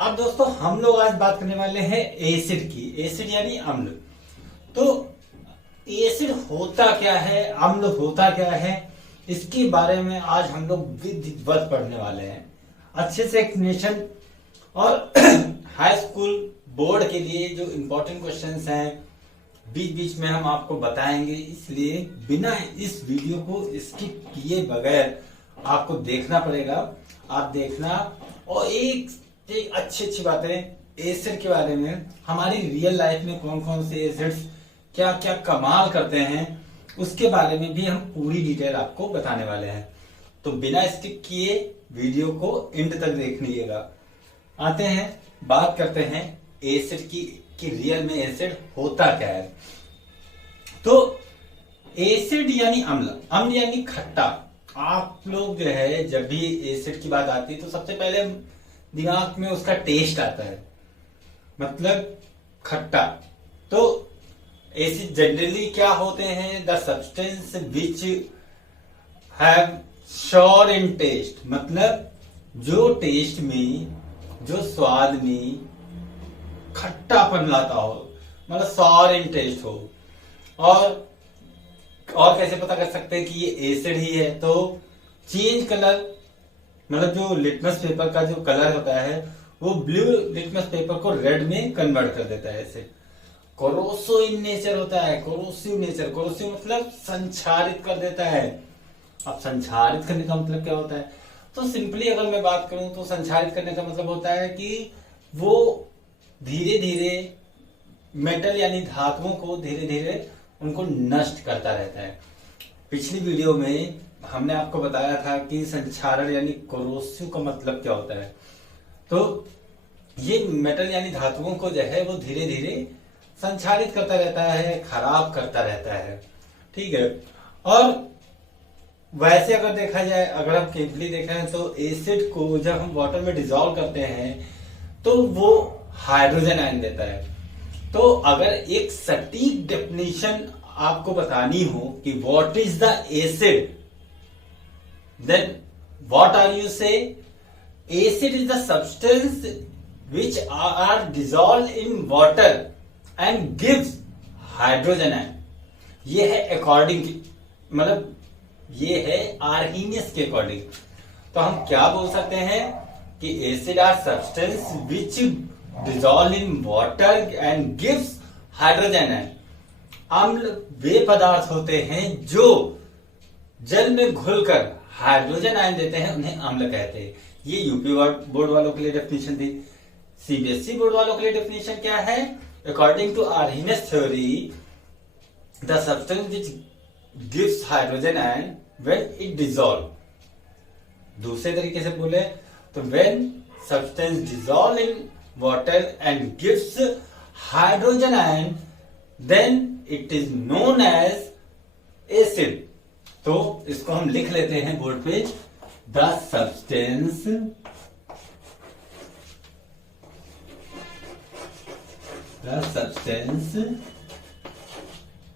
अब दोस्तों हम लोग आज बात करने वाले हैं एसिड की। एसिड यानी अम्ल। तो एसिड होता क्या है, अम्ल होता क्या है, इसके बारे में आज हम लोग विधिवत पढ़ने वाले हैं, अच्छे से एक्सप्लेनेशन। और हाई स्कूल बोर्ड के लिए जो इम्पोर्टेंट क्वेश्चंस हैं बीच बीच में हम आपको बताएंगे, इसलिए बिना इस वीडियो को स्किप किए बगैर आपको देखना पड़ेगा। आप देखना और एक अच्छी अच्छी बातें एसिड के बारे में, हमारी रियल लाइफ में कौन कौन से एसिड्स क्या क्या कमाल करते हैं, उसके बारे में भी हम पूरी डिटेल आपको बताने वाले हैं। तो बिना स्किप किए वीडियो को एंड तक देख लीजिएगा। आते हैं, बात करते हैं एसिड की कि रियल में एसिड होता क्या है। तो एसिड यानी अम्ल, अम्ल यानी खट्टा। आप लोग जो है जब भी एसिड की बात आती है तो सबसे पहले दिमाग में उसका टेस्ट आता है, मतलब खट्टा। तो एसिड जनरली क्या होते हैं? The substance which have sour in taste, मतलब जो टेस्ट में, जो स्वाद में खट्टापन लाता हो, मतलब श्योर इन टेस्ट हो। और कैसे पता कर सकते हैं कि ये एसिड ही है? तो चेंज कलर, मतलब जो लिटमस पेपर का जो कलर होता है वो ब्लू लिटमस पेपर को रेड में कन्वर्ट कर देता है। ऐसे कोरोसिव इन नेचर होता है, कोरोसिव नेचर, कोरोसिव मतलब संक्षारित कर देता है। अब संक्षारित करने का मतलब क्या होता है? तो सिंपली अगर मैं बात करूं तो संक्षारित करने का मतलब होता है कि वो धीरे धीरे मेटल यानी धातुओं को धीरे धीरे उनको नष्ट करता रहता है। पिछली वीडियो में हमने आपको बताया था कि संक्षारण यानी कोरोसिव का मतलब क्या होता है। तो ये मेटल यानी धातुओं को जो है वो धीरे धीरे संक्षारित करता रहता है, खराब करता रहता है, ठीक है। और वैसे अगर देखा जाए, अगर हम केमिकली देखें तो एसिड को जब हम वाटर में डिजोल्व करते हैं तो वो हाइड्रोजन आयन देता है। तो अगर एक सटीक डेफिनेशन आपको बतानी हो कि what is the acid, then what are you say? Acid is the substance which are dissolved in water and gives hydrogen ion. ये है अकॉर्डिंग, मतलब ये है आर्हीनियस के अकॉर्डिंग। तो हम क्या बोल सकते हैं कि acid are substance which dissolve in water and gives hydrogen ion. अम्ल वे पदार्थ होते हैं जो जल में घुलकर हाइड्रोजन आयन देते हैं, उन्हें अम्ल कहते हैं। ये यूपी बोर्ड वालों के लिए डेफिनेशन थी। सीबीएसई बोर्ड वालों के लिए डेफिनेशन क्या है? According to Arrhenius theory, the substance which gives hydrogen ion when it dissolve. दूसरे तरीके से बोले तो when substance dissolve in water and gives hydrogen ion, then it is known as acid. तो इसको हम लिख लेते हैं बोर्ड पे, the substance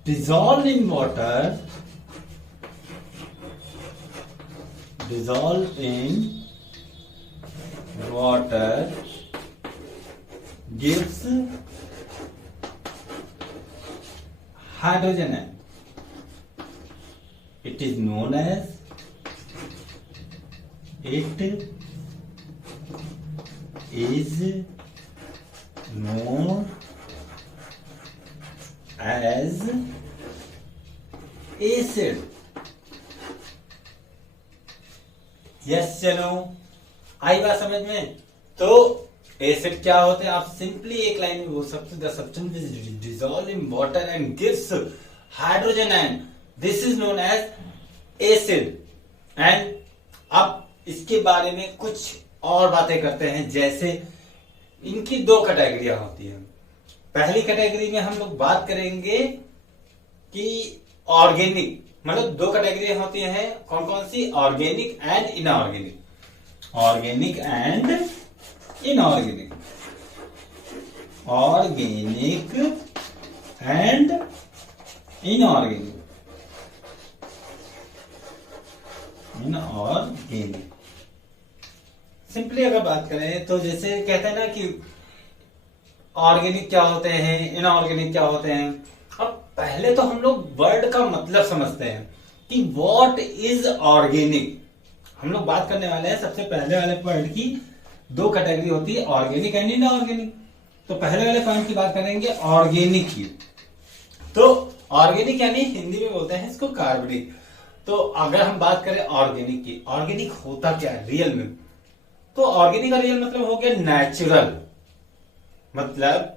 dissolved in water gives hydrogen ion. It is known as acid. Yes, चलो आई बात समझ में? तो एसिड क्या होते हैं आप सिंपली एक लाइन में बोल सकते हो, the substance which dissolve in water and gives hydrogen ion, this is known as acid. And अब इसके बारे में कुछ और बातें करते हैं, जैसे इनकी दो कैटेगरियां होती हैं। पहली कैटेगरी में हम लोग बात करेंगे कि ऑर्गेनिक, मतलब दो कैटेगरी होती हैं, कौन कौन सी? Organic and inorganic. Organic and inorganic, organic and inorganic, inorganic. Simply अगर बात करें तो जैसे कहते हैं ना कि ऑर्गेनिक क्या होते हैं, इनऑर्गेनिक क्या होते हैं। अब पहले तो हम लोग वर्ड का मतलब समझते हैं कि व्हाट इज ऑर्गेनिक। हम लोग बात करने वाले हैं सबसे पहले वाले पॉइंट की। दो कैटेगरी होती है, ऑर्गेनिक एंड इनऑर्गेनिक। तो पहले वाले पॉइंट की बात करेंगे ऑर्गेनिक की। तो ऑर्गेनिक यानी हिंदी में बोलते हैं इसको कार्बनिक। तो अगर हम बात करें ऑर्गेनिक की, ऑर्गेनिक होता क्या है रियल में, तो ऑर्गेनिक का रियल मतलब हो गया नेचुरल, मतलब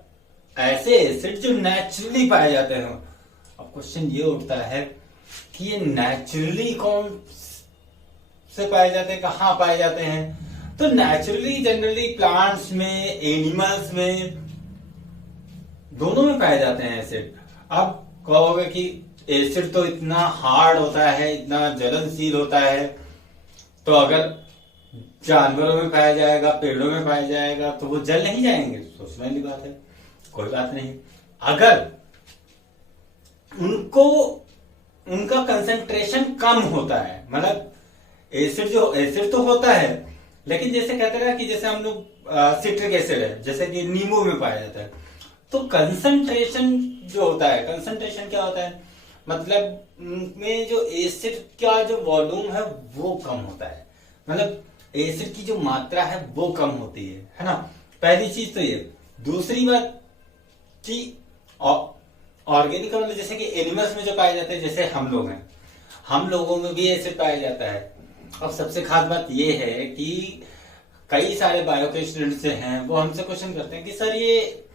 ऐसे एसिड जो नेचुरली पाए जाते हैं। अब क्वेश्चन ये उठता है कि ये नेचुरली कौन से पाए जाते हैं, कहाँ पाए जाते हैं। तो नेचुरली जनरली प्लांट्स में, एनिमल्स में, दोनों में पाए जाते हैं एसिड। अब कहोगे कि एसिड तो इतना हार्ड होता है, इतना ज्वलनशील होता है, तो अगर जानवरों में पाया जाएगा, पेड़ों में पाया जाएगा, तो वो जल नहीं जाएंगे। सोचने वाली बात है, कोई बात नहीं। अगर उनको उनका कंसंट्रेशन कम होता है, मतलब एसिड तो होता है, लेकिन जैसे कहते हैं ना कि जैसे हम लोग सिट्रिक एसिड है, जैसे कि नींबू में पाया जाता है, तो कंसंट्रेशन जो होता है, कंसंट्रेशन क्या होता है, मतलब में जो एसिड का जो वॉल्यूम है वो कम होता है, मतलब एसिड की जो मात्रा है वो कम होती है ना। पहली चीज तो ये। दूसरी बात कि ऑर्गेनिक मतलब जैसे कि एनिमल्स में जो पाए जाते हैं, जैसे हम लोग हैं, हम लोगों में भी एसिड पाया जाता है। अब सबसे खास बात ये है कि कई सारे बायो के स्टूडेंट्स हैं, वो हमसे क्वेश्चन करते हैं कि सर ये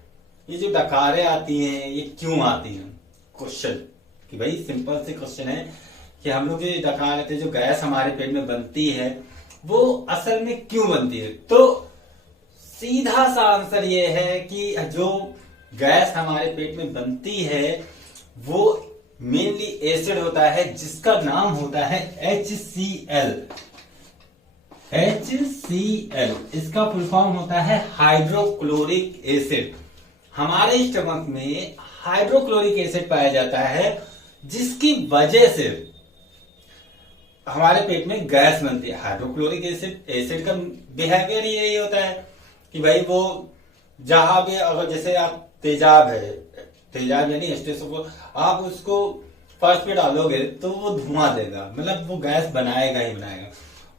जो डकारें आती हैं ये क्यों आती हैं। क्वेश्चन कि भाई सिंपल से क्वेश्चन है कि हम लोग जो डकार आते हैं, जो गैस हमारे पेट में बनती है, वो असल में क्यों बनती है। तो सीधा सा आंसर ये है कि जो गैस हमारे पेट में बनती है वो मेनली एसिड होता है, जिसका नाम होता है HCl। HCl इसका फुल फॉर्म होता है हाइड्रोक्लोरिक एसिड। हमारे स्टमक में हाइड्रोक्लोरिक एसिड पाया जाता है, जिसकी वजह से हमारे पेट में गैस बनती है। हाइड्रोक्लोरिक एसिड का बिहेवियर यही होता है कि भाई वो जहां भी, अगर जैसे आप तेजाब है, तेजाब यानी H2SO4, आप उसको फर्श पे डालोगे तो वो धुआं देगा, मतलब वो गैस बनाएगा ही बनाएगा।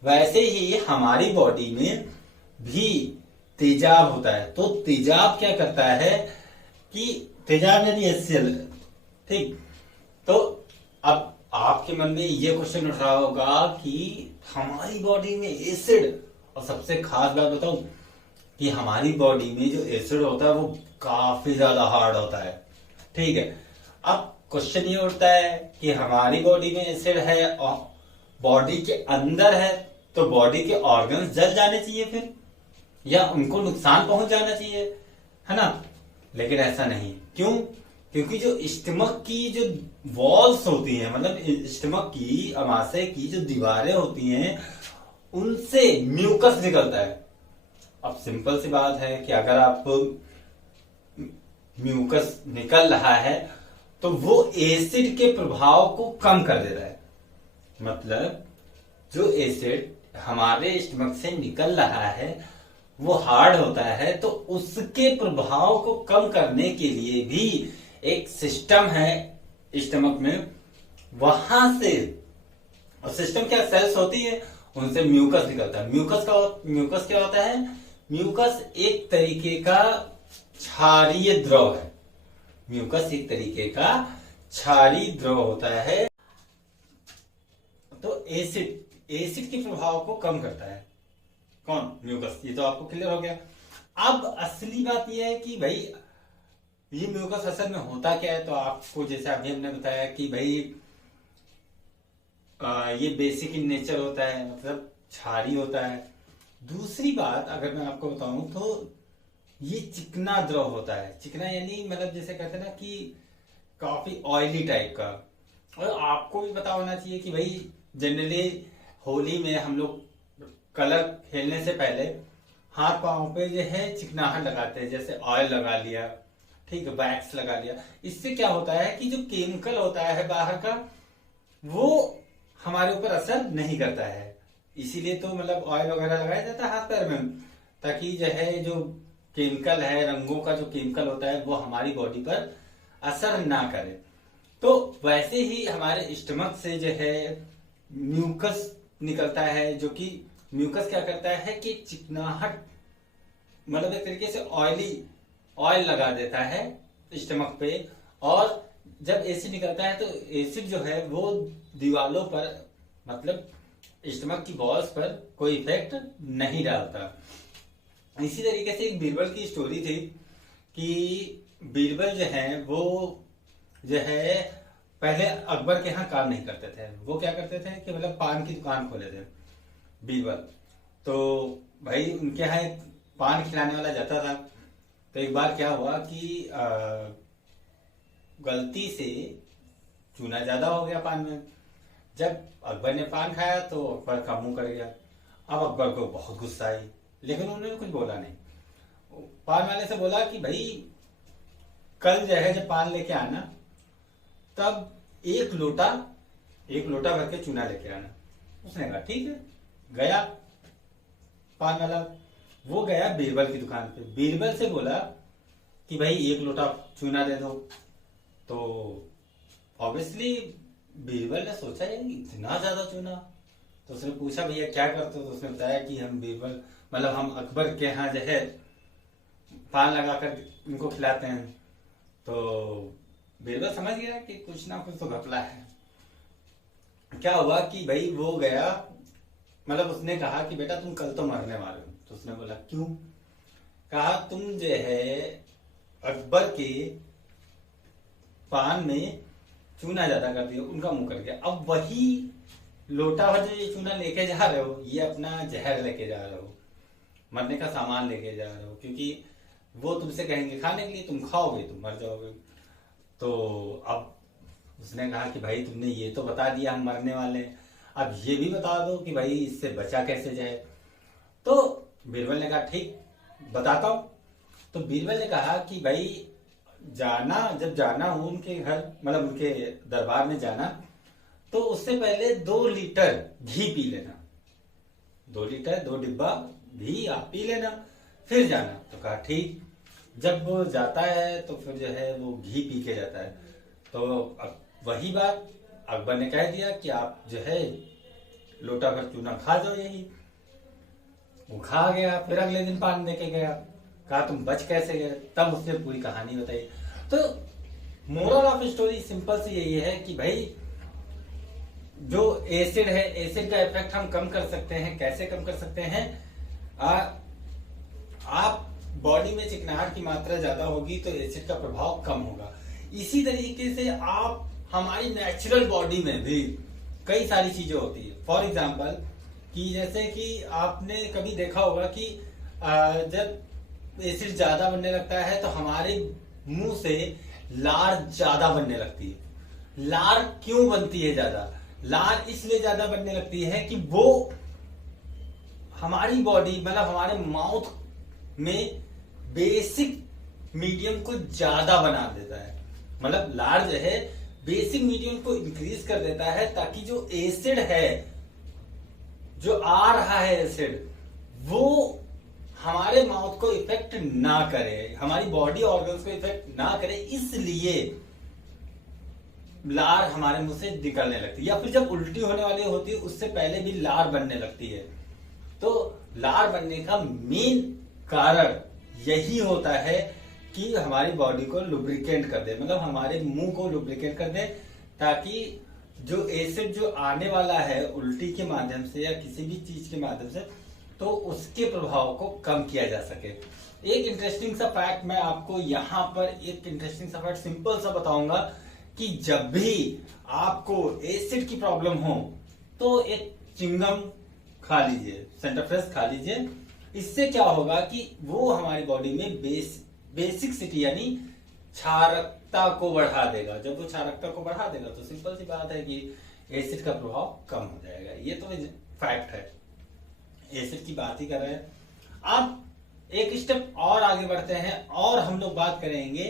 वैसे ही हमारी बॉडी में भी तेजाब होता है। तो तेजाब क्या करता है कि तेजाब यानी HCl, ठीक। तो अब आपके मन में ये क्वेश्चन उठ रहा होगा कि हमारी बॉडी में एसिड, और सबसे खास बात बताऊं कि हमारी बॉडी में जो एसिड होता है वो काफी ज्यादा हार्ड होता है, ठीक है। अब क्वेश्चन ये उठता है कि हमारी बॉडी में एसिड है और बॉडी के अंदर है, तो बॉडी के ऑर्गन्स जल जाने चाहिए फिर, या उनको नुकसान पहुंच जाना चाहिए, है ना। लेकिन ऐसा नहीं। क्यों? क्योंकि जो स्टमक की जो वॉल्स होती हैं, मतलब स्टमक की अमाशय की जो दीवारें होती हैं, उनसे म्यूकस निकलता है। अब सिंपल सी बात है कि अगर आप म्यूकस निकल रहा है तो वो एसिड के प्रभाव को कम कर देता है। मतलब जो एसिड हमारे स्टमक से निकल रहा है वो हार्ड होता है, तो उसके प्रभाव को कम करने के लिए भी एक सिस्टम है स्टमक में, वहां से, और सिस्टम क्या, सेल्स होती है, उनसे म्यूकस निकलता है। म्यूकस क्या होता है? म्यूकस एक तरीके का क्षारीय द्रव है। म्यूकस एक तरीके का क्षारीय द्रव होता है। तो एसिड के प्रभाव को कम करता है कौन? म्यूकस। ये तो आपको क्लियर हो गया। अब असली बात यह है कि भाई ये म्यूकस असल में होता क्या है। तो आपको जैसे अभी हमने बताया कि भाई ये बेसिक इन नेचर होता है, मतलब क्षारीय होता है। दूसरी बात अगर मैं आपको बताऊं तो ये चिकना द्रव होता है। चिकना यानी मतलब जैसे कहते हैं ना कि काफी ऑयली टाइप का। और आपको भी पता होना चाहिए कि भाई जनरली होली में हम लोग कलर खेलने से पहले हाथ पांव पे जो है चिकनाहट लगाते हैं, जैसे ऑयल लगा लिया, ठीक है, वैक्स लगा लिया। इससे क्या होता है कि जो केमिकल होता है बाहर का वो हमारे ऊपर असर नहीं करता है। इसीलिए तो मतलब ऑयल वगैरह लगाया जाता है हाथ पैर में, ताकि जो है जो केमिकल है, रंगों का जो केमिकल होता है वो हमारी बॉडी पर असर ना करे। तो वैसे ही हमारे स्टमक से जो है म्यूकस निकलता है, जो कि म्यूकस क्या करता है कि चिकनाहट, मतलब एक तरीके से ऑयल लगा देता है स्टमक पे। और जब एसिड निकलता है तो एसिड जो है वो दीवालों पर, मतलब स्टमक की वॉल्स पर कोई इफेक्ट नहीं डालता। इसी तरीके से एक बीरबल की स्टोरी थी कि बीरबल जो है वो जो है पहले अकबर के यहाँ काम नहीं करते थे। वो क्या करते थे कि मतलब पान की दुकान खोले थे बीरबल। तो भाई उनके यहाँ एक पान खिलाने वाला जाता था। तो एक बार क्या हुआ कि गलती से चूना ज्यादा हो गया पान में। जब अकबर ने पान खाया तो अकबर का मुंह कर गया। अब अकबर को बहुत गुस्सा आई, लेकिन उन्होंने कुछ बोला नहीं। पान वाले से बोला कि भाई कल जो है जब पान लेके आना तब एक लोटा भर के चूना लेके आना। उसने कहा ठीक है। गया पान वाला, वो गया बीरबल की दुकान पे। बीरबल से बोला कि भाई एक लोटा चूना दे दो। तो ऑब्वियसली बीरबल ने सोचा यार इतना ज्यादा चूना। तो उसने पूछा भैया क्या करते हो? तो उसने बताया कि हम बीरबल मतलब हम अकबर के यहाँ जो है पान लगाकर इनको खिलाते हैं। तो बीरबल समझ गया कि कुछ ना कुछ तो घपला है। क्या हुआ कि भाई वो गया, मतलब उसने कहा कि बेटा तुम कल तो मरने वाले हो। तो उसने बोला क्यों? कहा तुम जो है अकबर के पान में चूना ज्यादा कर दिया, उनका मुंह कर गया। अब वही लोटा भर जो ये चूना लेके जा रहे हो, ये अपना जहर लेके जा रहे हो, मरने का सामान लेके जा रहे हो, क्योंकि वो तुमसे कहेंगे खाने के लिए, तुम खाओगे तुम मर जाओगे। तो अब उसने कहा कि भाई तुमने ये तो बता दिया हम मरने वाले हैं, अब ये भी बता दो कि भाई इससे बचा कैसे जाए। तो बीरबल ने कहा ठीक बताता हूं। तो बीरबल ने कहा कि भाई जब जाना हो उनके घर, मतलब उनके दरबार में जाना, तो उससे पहले 2 लीटर घी पी लेना। 2 लीटर 2 डिब्बा घी आप पी लेना, फिर जाना। तो कहा ठीक। जब वो जाता है तो फिर जो है वो घी पी के जाता है। तो अब वही बात अकबर ने कह दिया कि आप जो है लोटा भर चूना खा जाओ यही। वो खा गया, फिर अगले दिन पान दे के गया। कहा तुम बच कैसे गए? तब उसने पूरी कहानी बताई। तो मोरल ऑफ स्टोरी सिंपल सी यही है कि भाई जो एसिड है, एसिड का इफेक्ट हम कम कर सकते हैं। कैसे कम कर सकते हैं? आप बॉडी में चिकनाहट की मात्रा ज्यादा होगी तो एसिड का प्रभाव कम होगा। इसी तरीके से आप हमारी नेचुरल बॉडी में भी कई सारी चीजें होती है। फॉर एग्जाम्पल कि जैसे कि आपने कभी देखा होगा कि जब एसिड ज्यादा बनने लगता है तो हमारे मुंह से लार ज्यादा बनने लगती है। लार क्यों बनती है ज्यादा? लार इसलिए ज्यादा बनने लगती है कि वो हमारी बॉडी, मतलब हमारे माउथ में बेसिक मीडियम को ज्यादा बना देता है। मतलब लार जो है बेसिक मीडियम को इंक्रीज कर देता है, ताकि जो एसिड है, जो आ रहा है एसिड, वो हमारे माउथ को इफेक्ट ना करे, हमारी बॉडी ऑर्गन्स को इफेक्ट ना करे। इसलिए लार हमारे मुंह से निकलने लगती है, या फिर जब उल्टी होने वाली होती है उससे पहले भी लार बनने लगती है। तो लार बनने का मेन कारण यही होता है कि हमारी बॉडी को लुब्रिकेंट कर दे, मतलब हमारे मुंह को लुब्रिकेंट कर दे, ताकि जो एसिड जो आने वाला है उल्टी के माध्यम से या किसी भी चीज के माध्यम से, तो उसके प्रभाव को कम किया जा सके। एक इंटरेस्टिंग सा फैक्ट मैं आपको यहाँ पर एक इंटरेस्टिंग सा फैक्ट सिंपल सा बताऊंगा कि जब भी आपको एसिड की प्रॉब्लम हो तो एक चिंगम खा लीजिए, सेंटरफ्रेश खा लीजिए। इससे क्या होगा कि वो हमारी बॉडी में बेसिकसिटी यानी क्षारकता को बढ़ा देगा। जब वो क्षारकता को बढ़ा देगा तो सिंपल सी बात है कि एसिड का प्रभाव कम हो जाएगा। ये तो फैक्ट है, एसिड की बात ही कर रहे हैं। अब एक स्टेप और आगे बढ़ते हैं और हम लोग बात करेंगे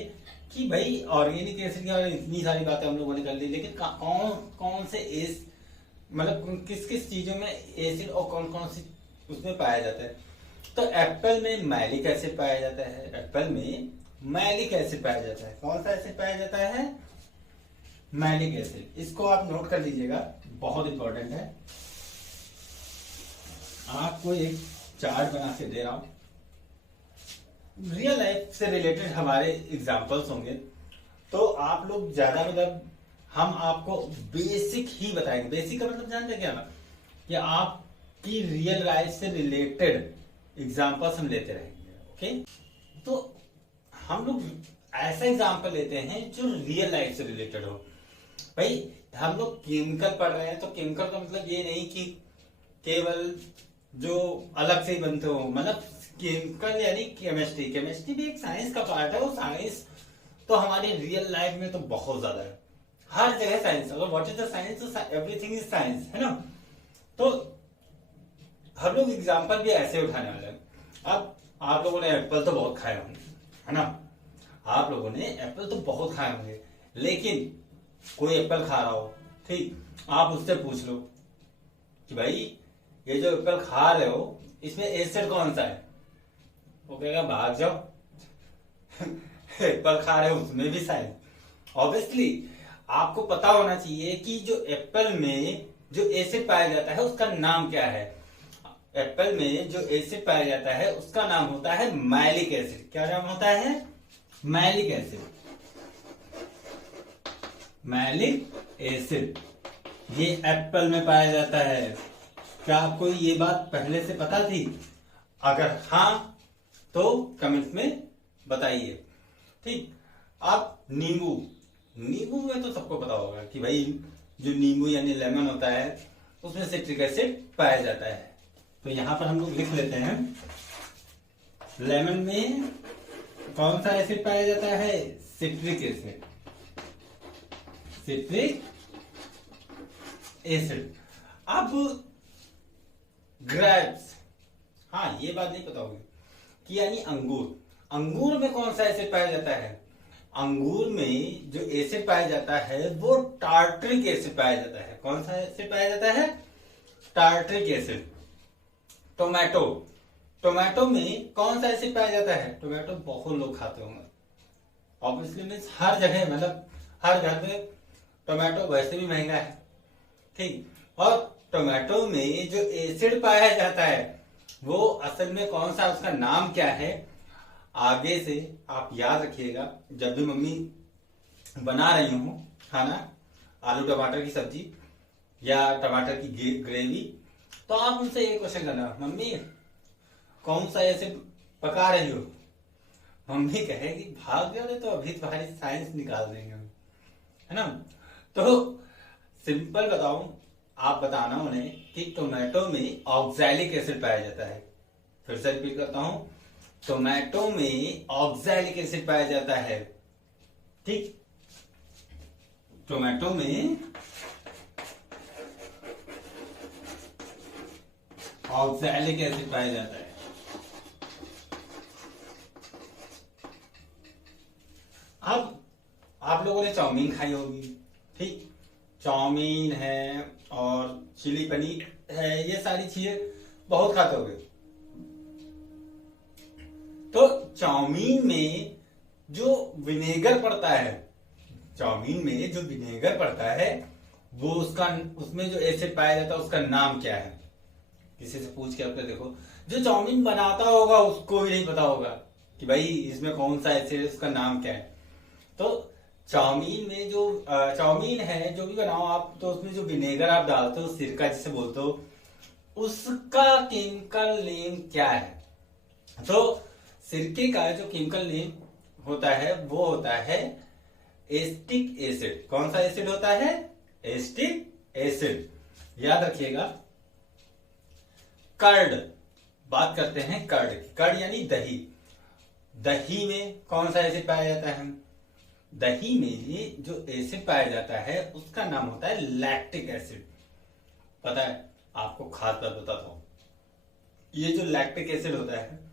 कि भाई ऑर्गेनिक एसिड की, और इतनी सारी बातें हम लोगों ने कर ली, लेकिन कौन कौन से मतलब किस किस चीजों में एसिड और कौन कौन सी उसमें पाया जाता है। तो एप्पल में मैलिक एसिड पाया जाता है, एप्पल में मैलिक एसिड पाया जाता है। कौन सा एसिड पाया जाता है? Malic acid. इसको आप नोट कर लीजिएगा, बहुत इंपॉर्टेंट है। आपको एक चार्ट बना के दे रहा हूं, रियल लाइफ से रिलेटेड हमारे एग्जांपल्स होंगे, तो आप लोग ज्यादा मतलब हम आपको बेसिक ही बताएंगे। बेसिक का मतलब जानते क्या ना, कि आपकी रियल लाइफ से रिलेटेड एग्जांपल्स हम लेते रहेंगे। ओके, तो हम लोग ऐसा एग्जांपल लेते हैं जो रियल लाइफ से रिलेटेड हो। भाई हम लोग केमिकल पढ़ रहे हैं, तो केमिकल का मतलब ये नहीं कि केवल जो अलग से ही बनते हो, मतलब केमिकल यानी केमिस्ट्री। केमिस्ट्री भी एक साइंस का पार्ट है। वो साइंस तो हमारी रियल लाइफ में तो बहुत ज्यादा है, हर जगह साइंस। अगर what is the science, everything is science, है ना। तो हम लोग एग्जांपल भी ऐसे उठाने वाले हैं। अब आप लोगों ने एप्पल तो बहुत खाए होंगे, है ना। आप लोगों ने एप्पल तो बहुत खाए होंगे, लेकिन कोई एप्पल खा रहा हो, ठीक, आप उससे पूछ लो कि भाई ये जो एप्पल खा रहे हो इसमें एसिड कौन सा है, वो कहेगा भाग जाओ। एप्पल खा रहे हो उसमें भी साइंस। ऑब्वियसली आपको पता होना चाहिए कि जो एप्पल में जो एसिड पाया जाता है उसका नाम क्या है। एप्पल में जो एसिड पाया जाता है उसका नाम होता है मैलिक एसिड। क्या नाम होता है? Malic acid. मैलिक एसिड ये एप्पल में पाया जाता है। क्या आपको ये बात पहले से पता थी? अगर हाँ तो कमेंट में बताइए। ठीक, अब नींबू। नींबू में तो सबको पता होगा कि भाई जो नींबू यानी लेमन होता है उसमें सिट्रिक एसिड पाया जाता है। तो यहां पर हम लोग लिख लेते हैं, लेमन में कौन सा एसिड पाया जाता है? Citric acid. Citric acid. अब ग्रेप्स, हाँ ये बात नहीं पता होगी कि यानी अंगूर। अंगूर में कौन सा एसिड पाया जाता है? अंगूर में जो एसिड पाया जाता है वो टार्ट्रिक एसिड पाया जाता है। कौन सा एसिड पाया जाता है? Tartaric acid. टोमेटो। टोमेटो में कौन सा एसिड पाया जाता है? टोमेटो बहुत लोग खाते होंगे, ऑब्वियसली मीन्स हर जगह, मतलब हर घर में टोमेटो वैसे भी महंगा है, ठीक। और टोमेटो में जो एसिड पाया जाता है वो असल में कौन सा, उसका नाम क्या है? आगे से आप याद रखिएगा, जब भी मम्मी बना रही हो खाना, आलू टमाटर की सब्जी या टमाटर की ग्रेवी, तो आप उनसे ये क्वेश्चन करना, मम्मी कौन सा एसिड पका रही हो? मम्मी कहेगी भाग जाओ, तो अभी तुम्हारी साइंस निकाल देंगे हम, है ना। तो सिंपल बताऊं, आप बताना उन्हें कि टोमेटो में ऑक्सैलिक एसिड पाया जाता है। फिर से रिपीट करता हूं, टोमेटो में ऑक्सैलिक एसिड पाया जाता है, ठीक। टोमेटो में ऑक्सैलिक एसिड पाया जाता है। अब आप लोगों ने चाउमीन खाई होगी, ठीक। चाउमीन है और चिली पनीर है, ये सारी चीजें बहुत खाते होगे। तो चाउमीन में जो विनेगर पड़ता है, चाउमीन में जो विनेगर पड़ता है वो उसका, उसमें जो एसिड पाया जाता है उसका नाम क्या है? किसी से पूछ के अपने देखो, जो चाउमीन बनाता होगा उसको भी नहीं पता होगा कि भाई इसमें कौन सा एसिड है, उसका नाम क्या है। तो चाउमीन में जो चाउमीन है जो भी बनाओ आप, तो उसमें जो विनेगर आप डालते हो, सिरका जिसे बोलते हो, उसका केमिकल नेम क्या है? तो सिरके का जो केमिकल नेम होता है वो होता है एस्टिक एसिड। कौन सा एसिड होता है? Acetic acid. याद रखिएगा। कर्ड, बात करते हैं कर्ड की। कर्ड यानी दही। दही में कौन सा एसिड पाया जाता है? दही में जो एसिड पाया जाता है उसका नाम होता है लैक्टिक एसिड। पता है आपको, खास बात बताता हूं, ये जो लैक्टिक एसिड होता है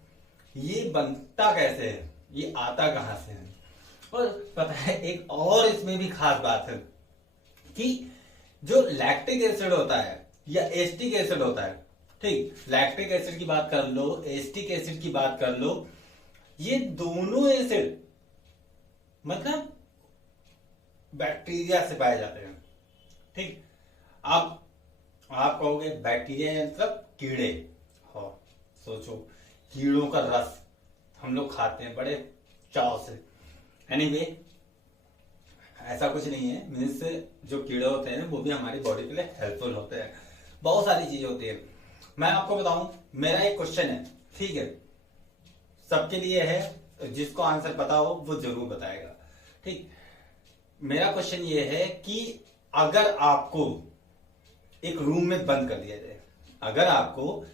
ये बनता कैसे है, ये आता कहां से है? और पता है एक और इसमें भी खास बात है कि जो लैक्टिक एसिड होता है या एस्टिक एसिड होता है, ठीक, लैक्टिक एसिड की बात कर लो, एस्टिक एसिड की बात कर लो, ये दोनों एसिड मतलब बैक्टीरिया से पाए जाते हैं। ठीक, आप कहोगे बैक्टीरिया मतलब कीड़े, हो सोचो कीड़ों का रस हम लोग खाते हैं बड़े चाव से। एनीवे ऐसा कुछ नहीं है, मीन्स जो कीड़े होते हैं वो भी हमारी बॉडी के लिए हेल्पफुल होते हैं, बहुत सारी चीजें होती है। मैं आपको बताऊं, मेरा एक क्वेश्चन है, ठीक है, सबके लिए है, जिसको आंसर पता हो वो जरूर बताएगा। ठीक, मेरा क्वेश्चन ये है कि अगर आपको एक रूम में बंद कर दिया जाए, अगर आपको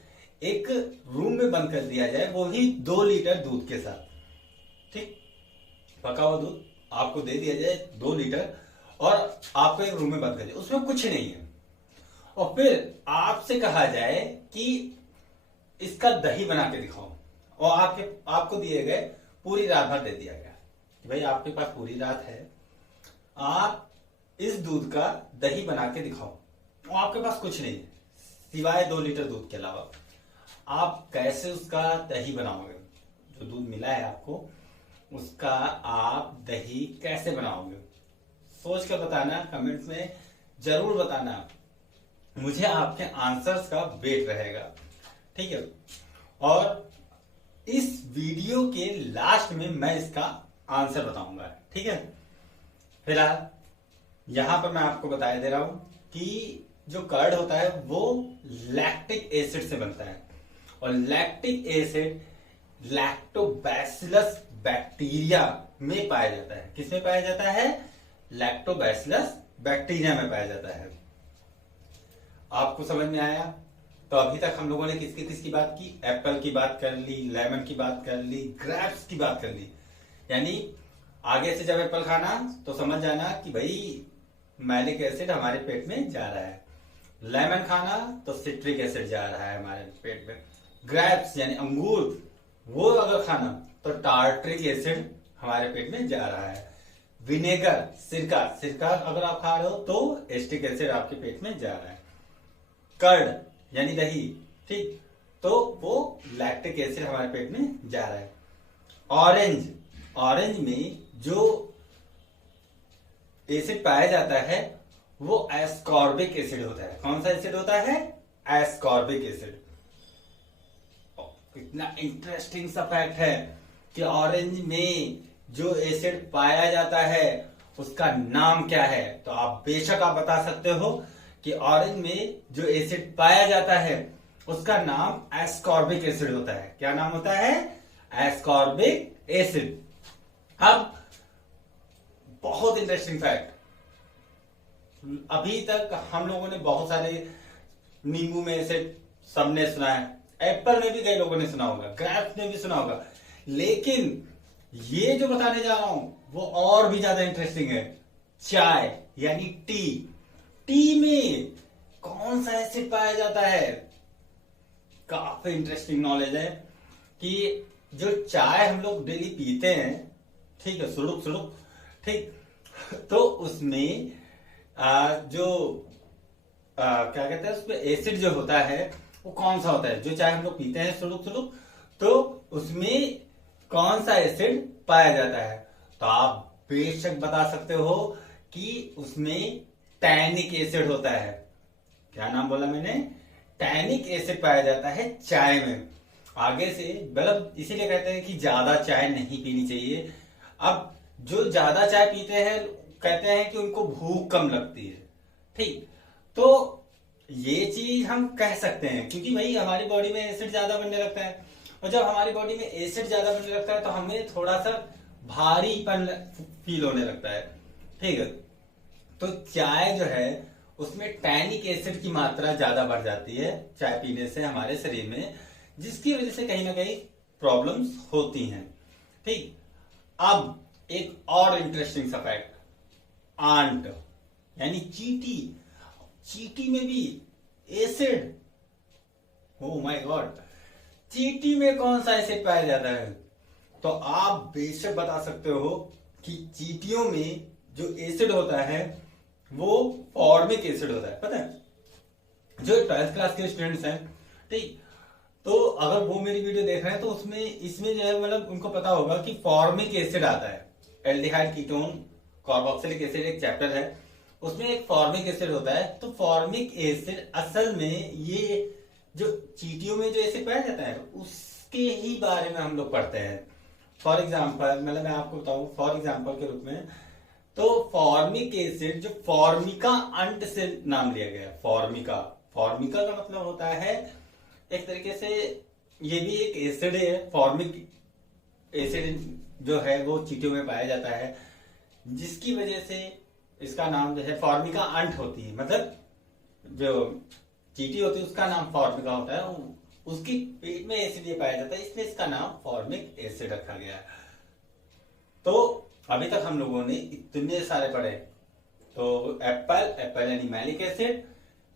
एक रूम में बंद कर दिया जाए, वो ही 2 लीटर दूध के साथ, ठीक, पका हुआ दूध आपको दे दिया जाए 2 लीटर, और आपको एक रूम में बंद कर दिया, उसमें कुछ नहीं है, और फिर आपसे कहा जाए कि इसका दही बना के दिखाओ, और आपको दिए गए पूरी रात भर दे दिया गया कि भाई आपके पास पूरी रात है, आप इस दूध का दही बना के दिखाओ, और आपके पास कुछ नहीं है सिवाय 2 लीटर दूध के अलावा। आप कैसे उसका दही बनाओगे? जो दूध मिला है आपको, उसका आप दही कैसे बनाओगे? सोच कर बताना, कमेंट्स में जरूर बताना, मुझे आपके आंसर्स का वेट रहेगा, ठीक है। और इस वीडियो के लास्ट में मैं इसका आंसर बताऊंगा, ठीक है। फिलहाल यहां पर मैं आपको बता दे रहा हूं कि जो कर्ड होता है वो लैक्टिक एसिड से बनता है, और लैक्टिक एसिड लैक्टोबैसिलस बैक्टीरिया में पाया जाता है। किसमें पाया जाता है? लैक्टोबैसिलस बैक्टीरिया में पाया जाता है। आपको समझ में आया? तो अभी तक हम लोगों ने किसकी बात की? एप्पल की बात कर ली, लेमन की बात कर ली, ग्रेप्स की बात कर ली। यानी आगे से जब एप्पल खाना तो समझ जाना कि भाई मैलिक एसिड हमारे पेट में जा रहा है, लेमन खाना तो सिट्रिक एसिड जा रहा है हमारे पेट में, ग्रेप्स यानी अंगूर वो अगर खाना तो टार्ट्रिक एसिड हमारे पेट में जा रहा है, विनेगर सिरका अगर आप खा रहे हो तो एस्टिक एसिड आपके पेट में जा रहा है, कर्ड यानी दही, ठीक, तो वो लैक्टिक एसिड हमारे पेट में जा रहा है। ऑरेंज में जो एसिड पाया जाता है वो एस्कॉर्बिक एसिड होता है। कौन सा एसिड होता है? Ascorbic acid. इतना इंटरेस्टिंग सा फैक्ट है कि ऑरेंज में जो एसिड पाया जाता है उसका नाम क्या है? तो आप बेशक आप बता सकते हो कि ऑरेंज में जो एसिड पाया जाता है उसका नाम एस्कॉर्बिक एसिड होता है। क्या नाम होता है? Ascorbic acid. अब बहुत इंटरेस्टिंग फैक्ट, अभी तक हम लोगों ने बहुत सारे नींबू में एसिड सबने सुना है, एप्पल में भी कई लोगों ने सुना होगा, ग्रेप्स में भी सुना होगा, लेकिन ये जो बताने जा रहा हूं वो और भी ज्यादा इंटरेस्टिंग है। चाय यानी टी में कौन सा एसिड पाया जाता है? काफी इंटरेस्टिंग नॉलेज है कि जो चाय हम लोग डेली पीते हैं, ठीक है, सुड़ुक, ठीक, तो उसमें क्या कहते हैं, उसमें एसिड जो होता है वो कौन सा होता है? जो चाय हम लोग पीते हैं सुड़ुक, तो उसमें कौन सा एसिड पाया जाता है? तो आप बेशक बता सकते हो कि उसमें टैनिक एसिड होता है। क्या नाम बोला मैंने? टैनिक एसिड पाया जाता है चाय में। आगे से मतलब इसीलिए कहते हैं कि ज्यादा चाय नहीं पीनी चाहिए। अब जो ज्यादा चाय पीते हैं कहते हैं कि उनको भूख कम लगती है, ठीक, तो ये चीज हम कह सकते हैं क्योंकि भाई हमारी बॉडी में एसिड ज्यादा बनने लगता है, और जब हमारी बॉडी में एसिड ज्यादा बनने लगता है तो हमें थोड़ा सा भारीपन फील होने लगता है, ठीक है। तो चाय जो है उसमें टैनिक एसिड की मात्रा ज्यादा बढ़ जाती है चाय पीने से हमारे शरीर में, जिसकी वजह से कहीं ना कहीं प्रॉब्लम्स होती हैं, ठीक। अब एक और इंटरेस्टिंग सा फैक्ट, आंट यानी चींटी में भी एसिड। ओह माय गॉड, चींटी में कौन सा एसिड पाया जाता है? तो आप बेशक बता सकते हो कि चींटियों में जो एसिड होता है वो फॉर्मिक एसिड होता है, पता है। जो 12th क्लास के स्टूडेंट्स हैं, ठीक, तो अगर वो मेरी वीडियो देख रहे हैं तो उसमें इसमें जो है मतलब उनको पता होगा कि फॉर्मिक एसिड आता है। एल्डिहाइड कीटोन कार्बोक्सिलिक एसिड एक चैप्टर है, उसमें एक फॉर्मिक एसिड होता है। तो फॉर्मिक एसिड असल में ये जो चींटियों में जो एसिड पाया जाता है उसके ही बारे में हम लोग पढ़ते हैं। फॉर एग्जाम्पल मतलब मैं आपको बताऊं, फॉर एग्जाम्पल के रूप में, तो फॉर्मिक एसिड जो फॉर्मिका अंट से नाम लिया गया है। फॉर्मिका, फॉर्मिका का मतलब होता है एक तरीके से ये भी एक एसिड है। फॉर्मिक एसिड जो है वो चींटियों में पाया जाता है, जिसकी वजह से इसका नाम जो है फॉर्मिका अंट होती है। मतलब जो चींटी होती है उसका नाम फॉर्मिका होता है, उसकी पेट में एसिड ये पाया जाता है, इसलिए इसका नाम फॉर्मिक एसिड रखा गया है। तो अभी तक हम लोगों ने इतने सारे पढ़े। तो एप्पल, एप्पल यानी malic acid,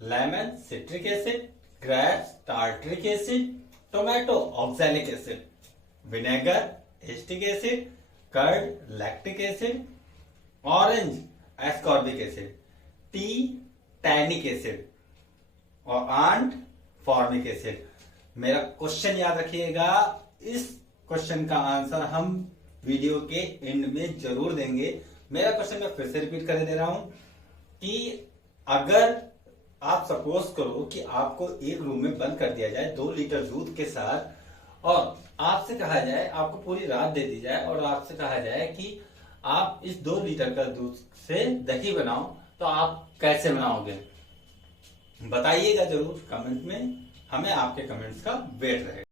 lemon citric acid, grapes tartaric acid, tomato oxalic acid, vinegar acetic acid, curd lactic acid, orange ascorbic acid, tea tannic acid और आंट फॉर्मिक एसिड। मेरा क्वेश्चन याद रखिएगा, इस क्वेश्चन का आंसर हम video के and में जरूर देंगे। मेरा क्वेश्चन मैं फिर से रिपीट कर दे रहा हूं कि अगर आप सपोज करो कि आपको एक रूम में बंद कर दिया जाए 2 लीटर दूध के साथ, और आपसे कहा जाए, आपको पूरी रात दे दी जाए और आपसे कहा जाए कि आप इस 2 लीटर का दूध से दही बनाओ, तो आप कैसे बनाओगे? बताइएगा जरूर कमेंट में, हमें आपके कमेंट्स का वेट रहेगा।